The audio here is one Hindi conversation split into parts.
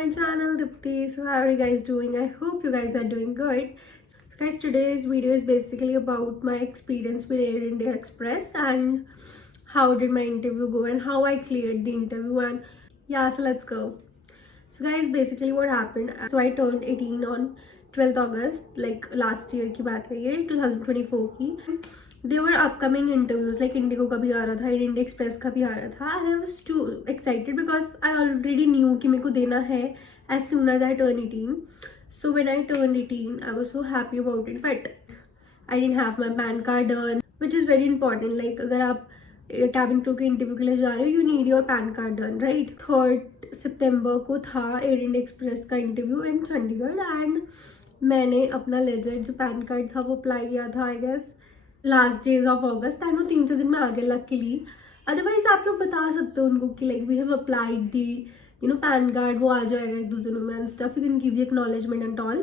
my channel Dipti. So how are you guys doing? I hope you guys are doing good. So guys, today's video is basically about my experience with Air India Express and how did my interview go and how I cleared the interview. And yeah, so let's go. So guys, basically what happened, so I turned 18 on 12th August, like last year की बात है ये 2024 की. There were upcoming interviews like Indigo का भी आ रहा था, India Express का भी आ रहा था, and I was too excited because I already knew कि मेरे को देना है as soon as I turn 18. So when I turned 18, I was so happy about it, but I didn't have my PAN card done, which is very important. Like अगर आप cabin crew के इंटरव्यू के लिए जा रहे हो, you need your PAN card done, right? 3rd September को था Air India Express का इंटरव्यू in चंडीगढ़, and मैंने अपना लेजेंड जो पैन कार्ड था वो अप्लाई किया था I guess last days of August, and वो 3-4 दिन में आ गया लकीली. अदरवाइज आप लोग बता सकते हो उनको कि like we have applied the pan card, वो आ जाएगा 1-2 दिनों में and stuff, you can give the acknowledgement and all.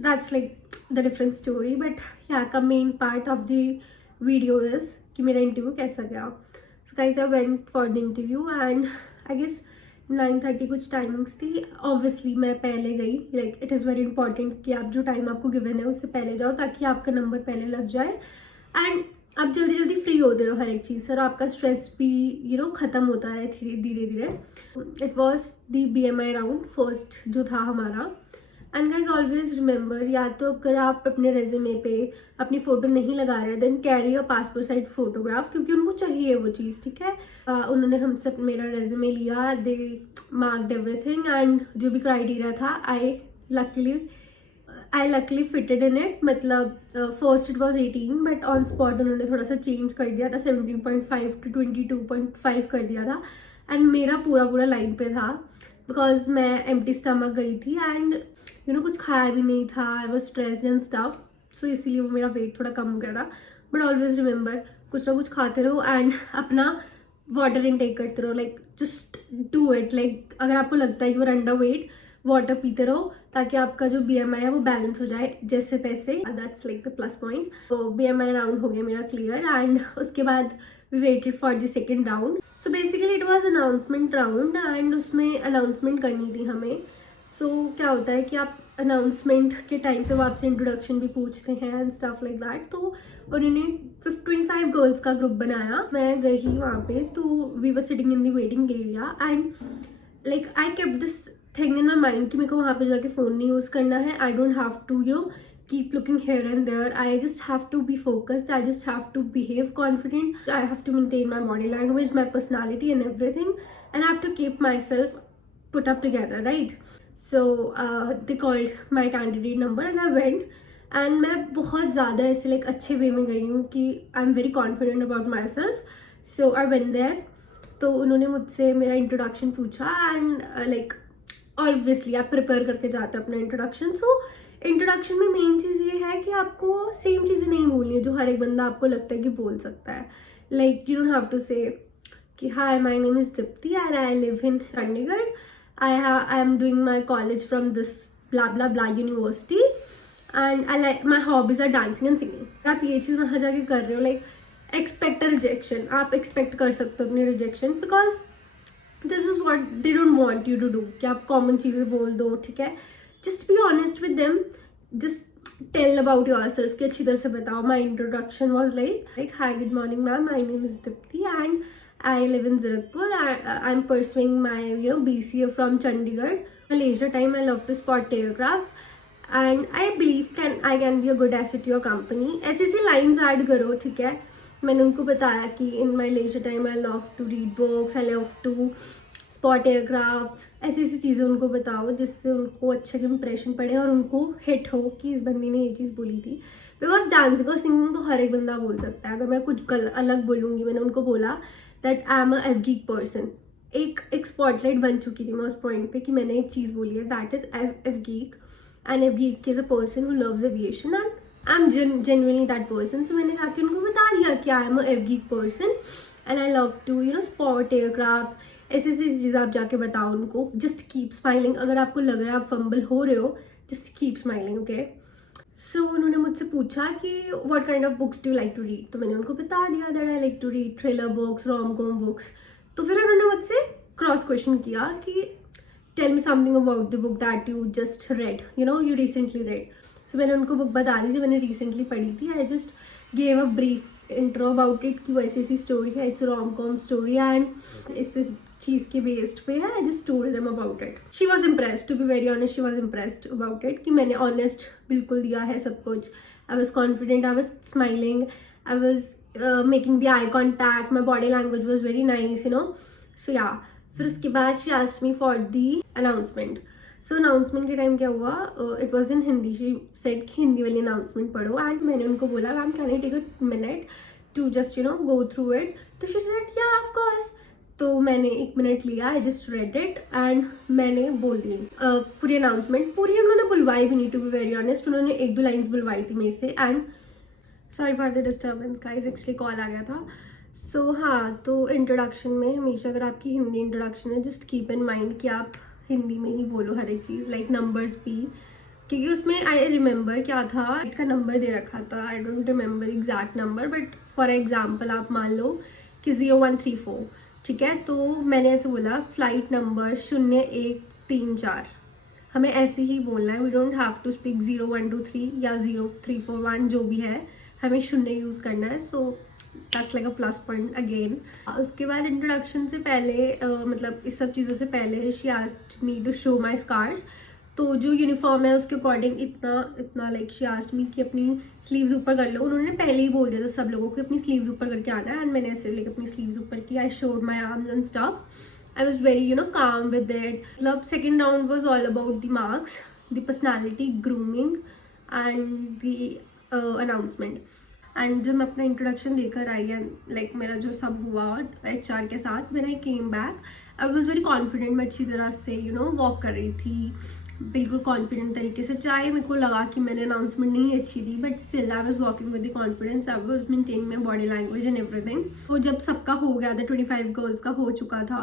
That's like the different story, but yeah का main part of the video is कि मेरा इंटरव्यू कैसा गया. So guys I went for the interview and I guess 9:30 कुछ टाइमिंग्स थी. ऑब्वियसली मैं पहले गई, like it is very important कि आप जो टाइम आपको गिवन है उससे पहले जाओ ताकि आपका नंबर पहले लग जाए एंड आप जल्दी जल्दी फ्री होते रहो हर एक चीज़ से और आपका स्ट्रेस भी ख़त्म होता रहे धीरे धीरे. It was the BMI round first जो था हमारा. एंड गाइज ऑलवेज रिमेंबर, या तो अगर आप अपने रेज्यूमे पे अपनी फ़ोटो नहीं लगा रहे then carry a passport size photograph, क्योंकि उनको चाहिए वो चीज़. ठीक है, उन्होंने हमसे मेरा रेज्यूमे लिया, दे मार्क्ड एवरीथिंग एंड जो भी क्राइटेरिया था आई लकली फिटेड इन इट. मतलब first it was 18 but on spot उन्होंने थोड़ा सा चेंज कर दिया था, 17.5 to 22.5 कर दिया था एंड मेरा पूरा लाइन पे था बिकॉज मैं एम्प्टी स्टमक गई थी एंड कुछ खाया भी नहीं था. I was stress and stuff, so इसीलिए वो मेरा वेट थोड़ा कम हो गया था. बट ऑलवेज रिमेंबर, कुछ ना कुछ खाते रहो एंड अपना वाटर इनटेक करते रहो. Like just do it. Like अगर आपको लगता है you are underweight, water पीते रहो ताकि आपका जो BMI है वो बैलेंस हो जाए जैसे तैसे. That's like the plus point. तो BMI राउंड हो गया मेरा क्लियर एंड उसके बाद we waited for the second round. So basically it was announcement round and उसमें अनाउंसमेंट करनी थी हमें. सो क्या होता है कि आप अनाउंसमेंट के टाइम पे वो आपसे इंट्रोडक्शन भी पूछते हैं एंड स्टफ लाइक दैट. तो उन्होंने 25 गर्ल्स का ग्रुप बनाया. मैं गई वहाँ पे, तो we were sitting in the waiting area and like I kept this thing in my mind कि मेरे को वहाँ पे जाके फ़ोन नहीं यूज़ करना है. I don't have to keep looking here and there. I just have to be focused. I just have to behave confident. I have to maintain my body language, my personality and everything, and I have to keep myself put up together, right? So they called my candidate number and I went. And मैं बहुत ज़्यादा ऐसे लाइक अच्छे वे में गई हूँ कि I am very confident about myself. So I went there. तो उन्होंने मुझसे मेरा इंट्रोडक्शन पूछा एंड लाइक ऑब्वियसली आप प्रिपेयर करके जाते हो अपना इंट्रोडक्शन. सो इंट्रोडक्शन में मेन चीज़ ये है कि आपको सेम चीज़ें नहीं बोलनी है जो हर एक बंदा आपको लगता है कि बोल सकता है. Like you don't have to say कि hi my name is Deepti and I live in Chandigarh. I am doing my college from this blah blah blah university and I like my hobbies are dancing and singing. आप ये चीज़ वहाँ जाके कर रहे हो, लाइक एक्सपेक्ट अ रिजेक्शन. आप एक्सपेक्ट कर सकते हो अपनी rejection because this is what they don't want you to do कि आप कॉमन चीज़ें बोल दो. ठीक है, just be honest with them. Just tell about yourself कि अच्छी तरह से बताओ. My introduction was like hi, good morning ma'am, my name is Dipti and I live in Zirakpur. I'm pursuing my BCA from Chandigarh. My leisure time I love to spot aircrafts and I believe I can be a good asset to your company. ऐसे lines add करो. ठीक है, मैंने उनको बताया कि in my leisure time I love to read books, I love to spot aircraft, ऐसी चीज़ें उनको बताओ जिससे उनको अच्छा इंप्रेशन पड़े और उनको हिट हो कि इस बंदी ने ये चीज़ बोली थी. बिकॉज डांसिंग और सिंगिंग तो हर एक बंदा बोल सकता है. अगर मैं कुछ अलग बोलूँगी, मैंने उनको बोला that I am a F geek person. एक स्पॉटलाइट बन चुकी थी मैं उस पॉइंट पे कि मैंने एक चीज़ बोली है, that is F geek and F geek is a person who loves aviation and I am genuinely that person. So मैंने जाके उनको बता दिया कि I am a F geek person and I love to spot aircraft. ऐसी चीज़ आप जाके बताओ उनको. Just keep smiling. अगर आपको लग रहा है आप फंबल हो रहे हो, just keep smiling. Okay, so उन्होंने मुझसे पूछा कि what kind of books do you like to read. तो मैंने उनको बता दिया that I like to read thriller books, rom com books. तो फिर उन्होंने मुझसे क्रॉस क्वेश्चन किया कि tell me something about the book that you just read, you recently read. So मैंने उनको बुक बता दी जो मैंने रिसेंटली पढ़ी थी. I just gave a brief intro about it कि वैसे ऐसी स्टोरी है, it's rom com story and इस चीज़ के बेस्ड पे है. I just told them about it. She was impressed, to be very honest, she was impressed about it कि मैंने ऑनेस्ट बिल्कुल दिया है सब कुछ. I was confident, I was smiling, I was making the eye contact, my body language was very nice, so yeah. फिर उसके बाद she asked me for the announcement. So announcement के टाइम क्या हुआ, it was in Hindi. She said कि हिंदी वाली अनाउंसमेंट पढ़ो. एंड मैंने उनको बोला ma'am can I take a minute to just go through it. तो she said yeah of course. तो मैंने 1 मिनट लिया. I just read it and मैंने बोल दी पूरी अनाउंसमेंट. पूरी उन्होंने बुलवाई भी नहीं, टू बी वेरी ऑनेस्ट. उन्होंने 1-2 लाइन्स बुलवाई थी मेरे से. And sorry for the disturbance guys, actually call आ गया था. सो हाँ, तो इंट्रोडक्शन में हमेशा अगर आपकी हिंदी इंट्रोडक्शन है, जस्ट कीप इन माइंड कि आप हिंदी में ही बोलो हर एक चीज़, लाइक नंबर्स भी. क्योंकि उसमें आई रिमेंबर क्या था, का नंबर दे रखा था. I don't remember exact number, but for example आप मान लो कि 0134, ठीक है. तो मैंने ऐसे बोला फ्लाइट नंबर 0134. हमें ऐसे ही बोलना है. We don't have to speak 0123 या 0341, जो भी है हमें शून्य यूज़ करना है. So that's like a plus point again. उसके बाद इंट्रोडक्शन से पहले मतलब इस सब चीज़ों से पहले she asked me to show my scars. तो जो यूनिफॉर्म है उसके अकॉर्डिंग इतना लाइक शी आस्क्ड मी कि अपनी स्लीव्स ऊपर कर लो. उन्होंने पहले ही बोल दिया था सब लोगों को अपनी स्लीव्स ऊपर करके आना है. एंड मैंने ऐसे लाइक अपनी स्लीव्स ऊपर की. I showed my arms and stuff. I was very calm with it. मतलब second round was all about the marks, the personality, grooming and the announcement. And जब मैं अपना इंट्रोडक्शन देकर आई एंड लाइक मेरा जो सब हुआ HR के साथ, when I came back I was very confident. मैं अच्छी तरह से वॉक कर रही थी बिल्कुल कॉन्फिडेंट तरीके से. चाहे मेरे को लगा कि मैंने अनाउंसमेंट नहीं अच्छी दी, but still I was walking with the confidence. I was maintaining my body language and everything. तो जब सबका हो गया था, 25 गर्ल्स का हो चुका था,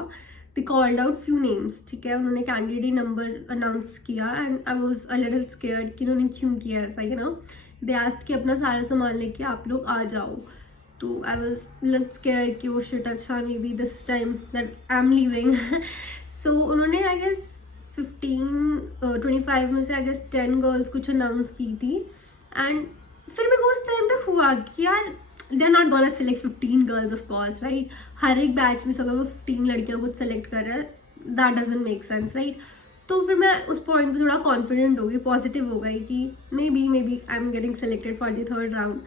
they called out few names, ठीक है. उन्होंने कैंडिडेट नंबर अनाउंस किया and I was a little scared कि उन्होंने क्यों किया ऐसा. दे आस्क्ड कि अपना सारा सामान लेके आप लोग आ जाओ. तो आई वॉज लिटिल स्केयर्ड कि ओ शिट, अच्छा maybe this time that I am leaving. So उन्होंने आई गेस 25 में से आई गेस 10 गर्ल्स कुछ अनाउंस की थी. एंड फिर मेरे को उस टाइम पे हुआ कि यार they are not gonna select 15 girls of course, right. हर एक बैच में से अगर वो 15 लड़कियां कुछ सेलेक्ट कर रहे हैं, that doesn't make sense, right. तो फिर मैं उस पॉइंट पे थोड़ा कॉन्फिडेंट हो गई, पॉजिटिव हो गई कि maybe I am getting selected for the 3rd round.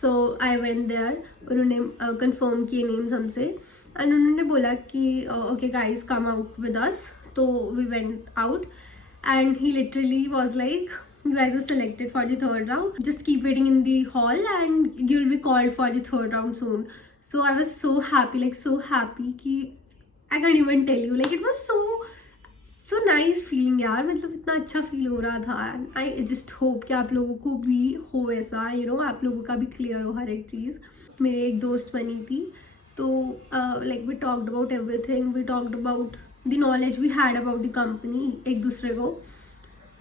So I went there. उन्होंने कंफर्म किए नेम्स हमसे एंड उन्होंने बोला कि okay guys come out with us. तो we went out and he literally was like you guys are selected for the 3rd round, just keep waiting in the hall and you'll be called for the 3rd round soon. So I was so happy, like so happy कि I can't even tell you, like it was so nice feeling यार. मतलब इतना अच्छा फील हो रहा था. I just hope कि आप लोगों को भी हो ऐसा, आप लोगों का भी क्लियर हो हर एक चीज़. मेरे एक दोस्त बनी थी, तो like we talked about everything. We talked about the knowledge we had about the company एक दूसरे को.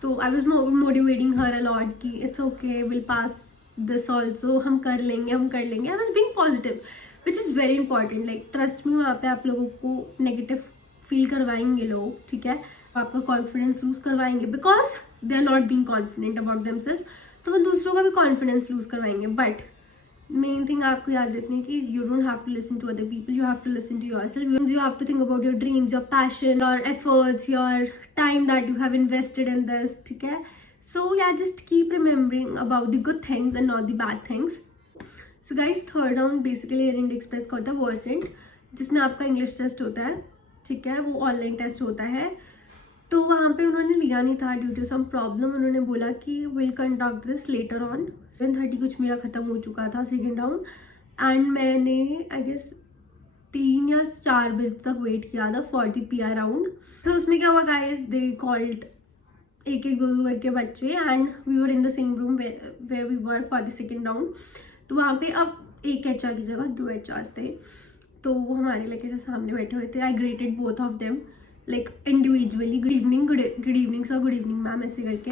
तो I was motivating her a lot कि it's okay, will pass this also, हम कर लेंगे. I was being positive which is very important. Like trust me, वहाँ पे आप लोगों को नेगेटिव फील करवाएंगे लोग, ठीक है. आपका कॉन्फिडेंस लूज करवाएंगे because they are not being confident about themselves. तो वो दूसरों का भी कॉन्फिडेंस लूज करवाएंगे. बट मेन थिंग आपको याद रखनी है कि you don't have to listen to other people, you have to listen to yourself. You have to think about your dreams, your passion, your efforts, your time that you have invested in this, ठीक है. So yeah, just keep remembering about the good things and not the bad things. So guys, 3rd round basically air India express का होता है वर्सेंट, जिसमें आपका इंग्लिश टेस्ट होता है, ठीक है. वो ऑनलाइन टेस्ट होता है. तो वहाँ पे उन्होंने लिया नहीं था ड्यू टू सम प्रॉब्लम. उन्होंने बोला कि will conduct this later on. 7:30 कुछ मेरा खत्म हो चुका था 2nd राउंड एंड मैंने आई गेस 3 या 4 बजे तक वेट किया था फॉर द PR राउंड. तो उसमें क्या हुआ गाइस, दे कॉल्ड एक 2 करके बच्चे and we were in the same room where we were for the 2nd round. तो वहाँ पे अब एक HR की जगह 2 HRs थे. तो वो हमारे लड़के से सामने बैठे हुए थे. I greeted both of them like individually, good evening sir, good evening ma'am, ऐसे करके.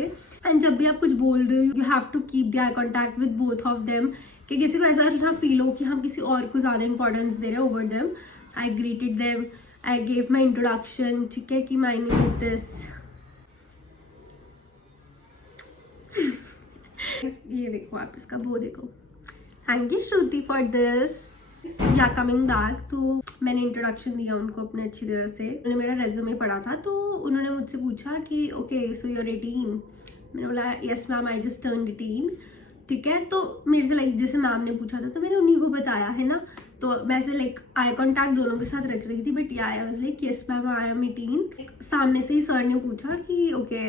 एंड जब भी आप कुछ बोल रहे हो, you have to keep the eye contact with both of them, कि किसी को ऐसा ना फील हो कि हम किसी और को ज़्यादा इंपॉर्टेंस दे रहे हैं over them. I greeted them I gave my introduction, ठीक है, कि माई नेम इज दिस। ये देखो आप इसका वो देखो, thank you Shruti for this. या कमिंग बैक, तो मैंने इंट्रोडक्शन दिया उनको अपने अच्छी तरह से। उन्होंने मेरा रेज्यूमे पढ़ा था, तो उन्होंने मुझसे पूछा कि ओके सो यूर 18। मैंने बोला yes ma'am, I just turn 18, ठीक है। तो मेरे से लाइक जैसे मैम ने पूछा था तो मैंने उन्हीं को बताया है ना, तो वैसे लाइक आई कॉन्टैक्ट दोनों के साथ रख रही थी, but yeah I was like yes ma'am I am 18। सामने से ही सर ने पूछा कि okay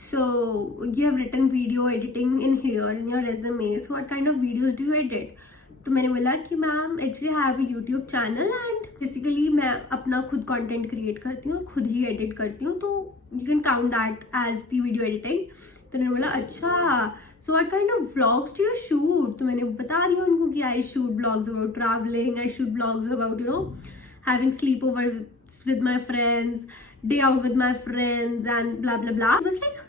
so you have written video editing in here in your resume, so what kind of videos do you edit. तो मैंने बोला कि ma'am actually I have a YouTube channel and basically मैं अपना खुद कंटेंट क्रिएट करती हूँ, खुद ही एडिट करती हूँ, तो you can count that as the video editing. तो मैंने बोला अच्छा so what kind of vlogs do you shoot. तो मैंने बता दिया उनको कि I shoot blogs about travelling, I shoot blogs about you know having sleepover with my friends, day out with my friends and blah blah blah. बस like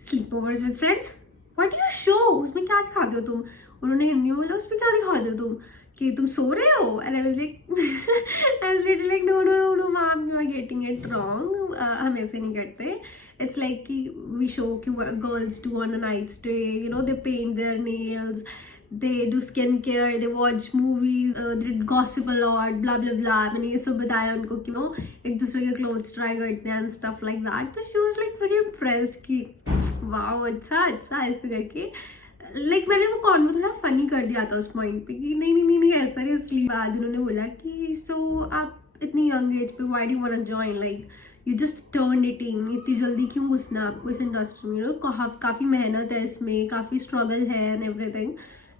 sleepovers with friends, what you show, उसमें क्या दिखाते हो तुम। उन्होंने हिंदी में बोला उसमें क्या दिखाते हो तुम, कि तुम सो रहे हो। And I was like no no no no ma'am, you are getting it wrong, हम ऐसे नहीं करते। It's like कि we show कि girls do on a night stay, you know, they paint their nails, they do skincare, they watch movies, they gossip a lot, blah blah blah। मैंने ये सब बताया उनको कि वो एक दूसरे के clothes try करते हैं and stuff like that। तो she was like very impressed कि wow अच्छा अच्छा ऐसे करके। लाइक मैंने वो कॉन्वो थोड़ा फनी कर दिया था उस पॉइंट पे कि नहीं नहीं नहीं नहीं ऐसा नहीं। इसलिए बाद उन्होंने बोला कि सो आप इतनी यंग एज पे why do you want to join, like you just turn 18, इतनी जल्दी क्यों घुसना आपको इस इंडस्ट्री में, यू नो काफ़ी मेहनत है इसमें, काफ़ी स्ट्रगल है and everything.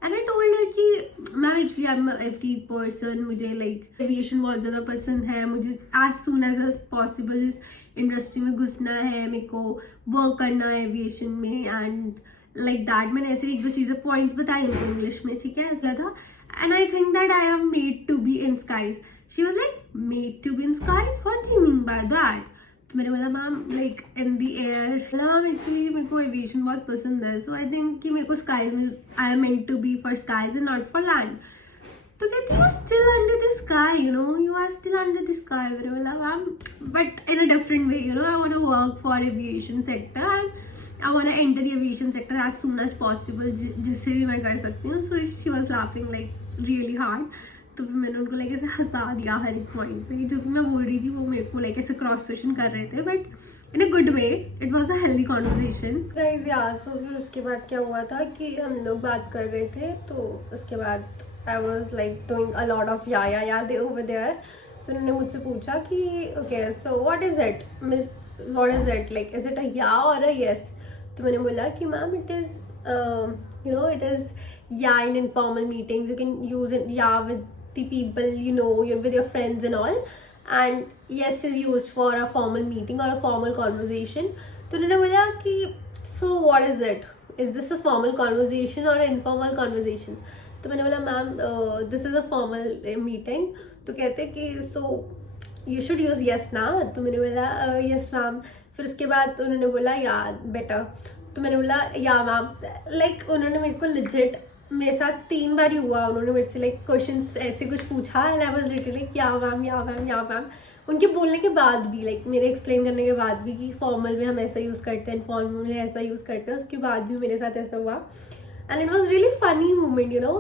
And I told her कि ma'am actually I am FT person, मुझे लाइक एविएशन बहुत ज़्यादा पसंद है, मुझे एज सून एज पॉसिबल इस इंडस्ट्री में घुसना है, मेरे को वर्क करना है एविएशन में एंड लाइक दैट। मैंने ऐसे एक दो चीज़ें पॉइंट्स बताई उनको इंग्लिश में, ठीक है, ऐसा था। And I think that I am made to be in skies. She was like made to be in skies, what do you mean by that. तो मैंने बोला ma'am like in the air. Ma'am actually मेरे को एविएशन बहुत पसंद है, सो आई थिंक कि मेरे को स्काइज में I am meant to be for skies and not for land. तो कहती you are still under the sky, you know you are still under the sky. मैंने बोला ma'am but in a different way, you know I want to work for aviation sector and I want to enter the aviation sector as soon as possible, जिससे भी मैं कर सकती हूँ। So she was laughing like really hard. तो फिर मैंने उनको लाइक ऐसे हंसा दिया हर एक पॉइंट पे, जो कि मैं बोल रही थी वो मेरे को लाइक ऐसे क्रॉस क्वेश्चन कर रहे थे, but in a good way, it was a healthy conversation guys यार। सो फिर उसके बाद क्या हुआ था कि हम लोग बात कर रहे थे, तो उसके बाद I was like doing a lot of yeah they over there. So उन्होंने मुझसे पूछा कि okay so what is it miss, what is it, like is it a yeah और अ यस। तो मैंने बोला कि ma'am it is you know it is yeah in informal meetings, you can use it yeah with the people you know, you're with your friends and all, and yes is used for a formal meeting or a formal conversation। तो उन्होंने बोला कि so what is it, is this a formal conversation or an informal conversation। तो मैंने बोला ma'am this is a formal meeting। तो कहते कि so you should use yes ना। तो मैंने बोला yes मैम। फिर उसके बाद उन्होंने बोला या बेटर। तो मैंने बोला या मैम। लाइक उन्होंने मेरे को legit मेरे साथ 3 बार ही हुआ, उन्होंने मेरे से लाइक क्वेश्चंस ऐसे कुछ पूछा एंड आई वाज लिटरली या मैम या मैम या मैम। उनके बोलने के बाद भी लाइक मेरे एक्सप्लेन करने के बाद भी कि फॉर्मल में हम ऐसा यूज़ करते हैं, इनफॉर्मल में ऐसा यूज़ करते हैं, उसके बाद भी मेरे साथ ऐसा हुआ and it was really funny moment, you know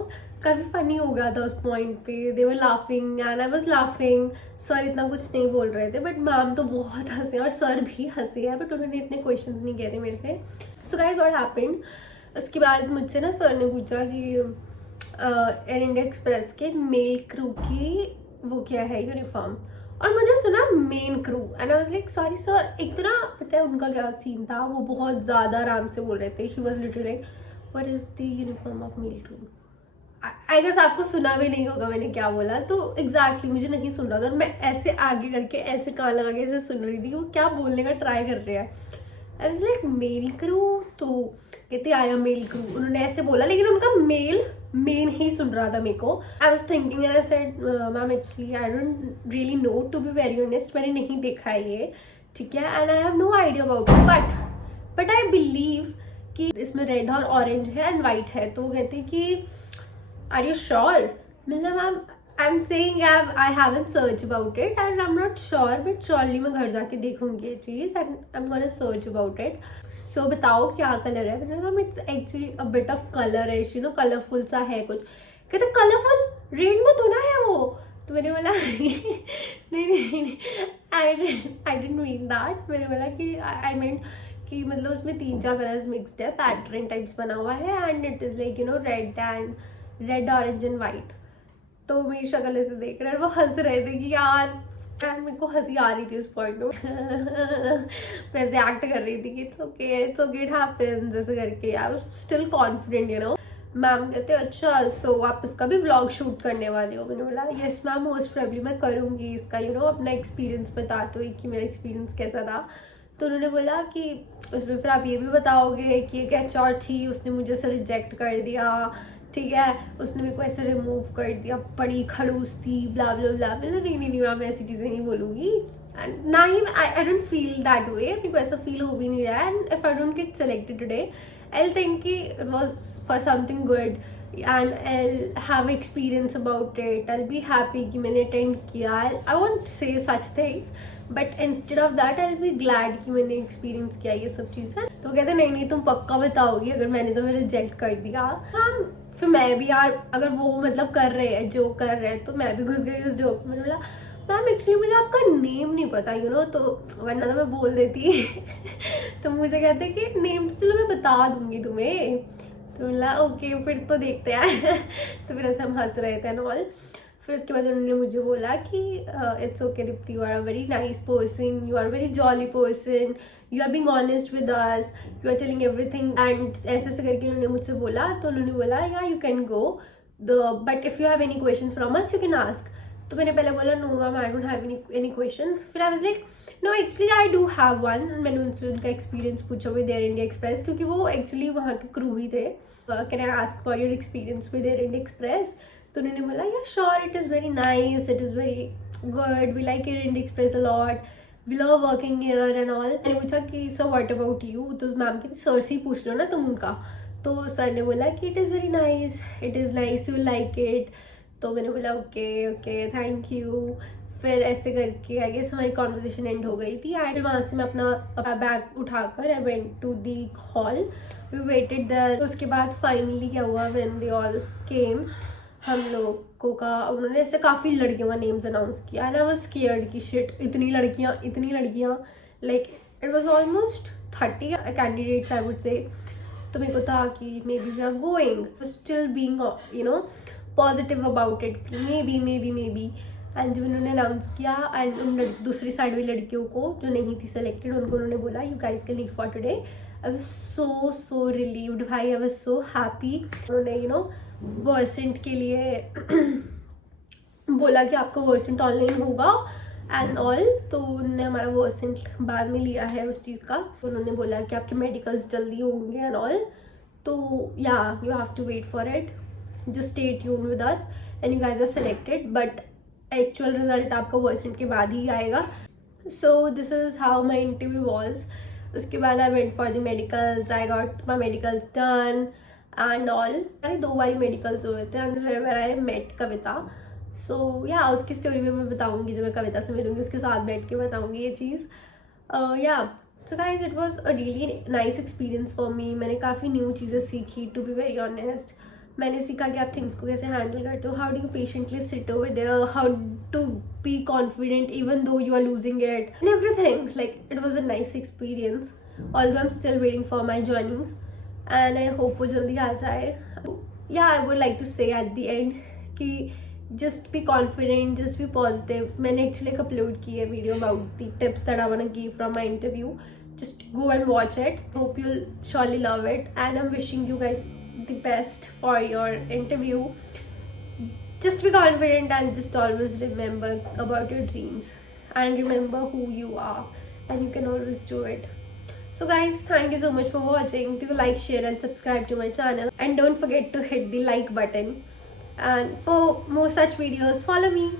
काफ़ी फनी हो गया था उस पॉइंट पे। They were laughing and I was laughing. Sir इतना कुछ नहीं बोल रहे थे बट मैम तो बहुत हंसे और सर भी हंसे हैं, बट उन्होंने इतने क्वेश्चन नहीं किए थे मेरे से। सो गाइस व्हाट हैपेंड, उसके बाद मुझसे ना सर ने पूछा कि एयर इंडिया एक्सप्रेस के मेल क्रू की वो क्या है यूनिफॉर्म, और मुझे सुना main crew and I was like sorry sir. एक तो ना पता है उनका क्या सीन था, वो बहुत ज़्यादा आराम से बोल रहे थे। He was literally what is the uniform of male crew. I guess आपको सुना भी नहीं होगा मैंने क्या बोला, तो एग्जैक्टली मुझे नहीं सुन रहा था और मैं ऐसे आगे करके ऐसे कान लगा के ऐसे सुन रही थी वो क्या बोलने का ट्राई कर रहे हैं। I was like male crew, तो कहते आया मेल क्रू। उन्होंने ऐसे बोला लेकिन उनका मेन ही सुन रहा था मेरे को। I was thinking and I said ma'am actually I don't really know to be very honest, मैंने नहीं देखा है ये, ठीक है, and I have no idea about it, but I believe कि इसमें रेड और ऑरेंज है एंड वाइट है। तो कहते कि आर यू श्योर। मतलब ma'am I'm saying I haven't searched about it and I'm not sure, but surely मैं घर जाके देखूंगी ये चीज and I'm gonna search about it. So बताओ क्या कलर है? मैंने बोला it's actually a bit of colorish, you know, colourful सा है कुछ. कहते कलरफुल रेनबो तो ना है वो. तो मैंने बोला नहीं I didn't mean that. मैंने बोला कि I meant कि मतलब उसमें 3-4 कलर्स मिक्सड है, पैटर्न टाइप्स बना हुआ है and it is like you know red orange and white. तो मेरी शक्ल ऐसे देख रहे हैं, वो हंस रहे थे कि यार एंड मेरे को हंसी आ रही थी उस पॉइंट में. वैसे एक्ट कर रही थी कि इट्स ओके इट हैपेंस जैसे करके. I was still confident you know. Ma'am कहते अच्छा सो आप इसका भी व्लॉग शूट करने वाले हो? मैंने बोला यस मैम मोस्ट प्रोबेबली मैं करूँगी इसका यू नो अपना एक्सपीरियंस बताते हुए कि मेरा एक्सपीरियंस कैसा था. तो उन्होंने बोला कि उसमें फिर आप ये भी बताओगे कि एक HR थी उसने मुझे से रिजेक्ट कर दिया, ठीक है, उसने मेरे को ऐसे रिमूव कर दिया, बड़ी खड़ूस थी, ब्ला ब्ला ब्ला. नहीं मैं ऐसी चीज़ें नहीं बोलूँगी. एंड ना ही I don't feel that way. मेरे को ऐसा फील हो भी नहीं रहा है. And if I don't get selected today I think कि it was for something good and I'll have experience about it. I'll be happy कि मैंने attend किया. I won't say such things, but instead of that I'll be glad कि मैंने experience किया ये सब चीज़ें. तो कहते नहीं तुम पक्का बताओगी अगर मैंने तुम्हें रिजेक्ट कर दिया. हाँ फिर मैं भी यार अगर वो मतलब कर रहे हैं जो कर रहे हैं तो मैं भी घुस गई उस जोक में. बोला मैम एक्चुअली मुझे आपका नेम नहीं पता यू नो, तो वरना तो मैं बोल देती. तो मुझे कहते कि नेम तो चलो मैं बता दूंगी तुम्हें. तो बोला ओके फिर तो देखते हैं. तो फिर ऐसे हम हंस रहे थे एंड ऑल. फिर उसके बाद उन्होंने मुझे बोला कि it's okay Deepti, you are a very nice person, you are very jolly person, you are being honest with us, you are telling everything and ऐसे ऐसे करके उन्होंने मुझसे बोला. तो उन्होंने बोला yeah you can go but if you have any questions from us you can ask. तो मैंने पहले बोला no ma'am I don't have any questions. फिर I was like no actually I do have one. मैंने उनसे उनका एक्सपीरियंस पूछा विद एयर इंडिया एक्सप्रेस क्योंकि वो एक्चुअली वहाँ के क्रू ही थे. Can I ask for your experience with Air India Express. तो उन्होंने बोला yeah sure it is very nice, it is very good, we like Air India Express a lot, we love working here and all. मैंने पूछा कि सर व्हाट अबाउट यू. तो मैम कहती सर से ही पूछ लो ना तुम उनका. तो सर ने बोला कि it is very nice, it is nice, you like it. तो मैंने बोला ओके थैंक यू. फिर ऐसे करके आई गेस हमारी कॉन्वर्जेशन एंड हो गई थी. एंड वहाँ से मैं अपना बैग उठाकर I went to the hall, we waited there. उसके बाद फाइनली क्या हुआ व्हेन दे ऑल केम, हम लोगों का उन्होंने ऐसे काफ़ी लड़कियों का नेम्स अनाउंस किया. एंड आई वाज स्केयर्ड कि शिट इतनी लड़कियाँ like it was almost 30 candidates I would say. तो मेरे को था कि maybe we are going, still being you know positive about it कि मे बी. एंड जब उन्होंने अनाउंस किया एंड उन दूसरी साइड वाली लड़कियों को जो नहीं थी सेलेक्टेड उनको उन्होंने बोला you guys can leave for today. I was so relieved भाई, आई वाज सो हैप्पी. उन्होंने यू नो वर्सेंट के लिए बोला कि आपका वर्सेंट ऑनलाइन होगा एंड ऑल. तो उन्होंने हमारा वर्सेंट बाद में लिया है उस चीज़ का. उन्होंने बोला कि आपके मेडिकल्स जल्दी होंगे एंड ऑल. तो yeah you have to wait for it, just stay tuned with us and you guys are selected. But actual result आपका वर्सेंट के बाद ही आएगा. So this is how my interview was. उसके बाद I went for the medicals, I got my medicals done and all. अरे 2 बार मेडिकल्स हुए थे एंड आई मेट कविता. सो या उसकी स्टोरी में मैं बताऊंगी जब मैं कविता से मिलूंगी, उसके साथ बैठ के बताऊंगी ये चीज़. या so guys it was a really nice experience for me. मैंने काफ़ी न्यू चीज़ें सीखी टू बी वेरी ऑनेस्ट. मैंने सीखा कि आप थिंग्स को कैसे हैंडल करते हो, how do you patiently sit over there, how to be confident even though you are losing it and everything. Like it was a nice experience. Although I am still waiting for my joining and I hope वो जल्दी आ जाए. Yeah I would like to say at the end कि just be confident, just be positive. मैंने एक्चुअली एक अपलोड की है video about the tips that I want to give from my interview. Just go and watch it. Hope you'll surely love it. And I'm wishing you guys the best for your interview. Just be confident and just always remember about your dreams. And remember who you are. And you can always do it. So guys, thank you so much for watching. Do like, share and subscribe to my channel. And don't forget to hit the like button. And for more such videos, follow me.